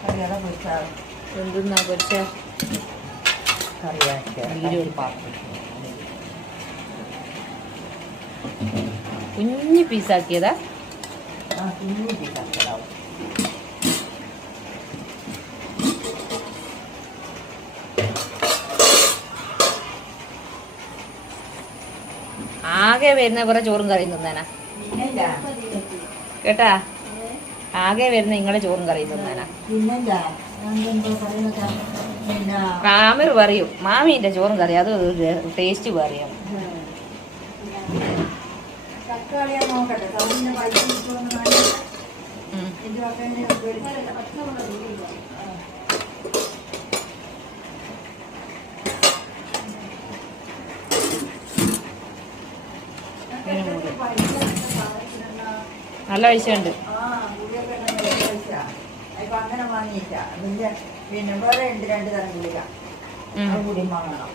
കറികളെ പൊരിച്ചാൽ എന്തെന്നാ പൊരിച്ച കുഞ്ഞു പീസാക്കിയതാ. കുഞ്ഞു പീസാക്കിയതാവും. ആകെ വരുന്ന കുറെ ചോറും കറിയും തിന്നാനാ കേട്ടാ. ആകെ വരുന്ന നിങ്ങളെ ചോറും കറിയും തിന്നാനാ. ആമിർ പറയും മാമീന്റെ ചോറും കറി അത് ടേസ്റ്റ് പറയും. നല്ല പൈസ ഉണ്ട്. അങ്ങനെ വാങ്ങിയിട്ടാ പിന്നെ വേറെ ഉണ്ട് 2 തരം ഗുളിക കൂടി വാങ്ങണം.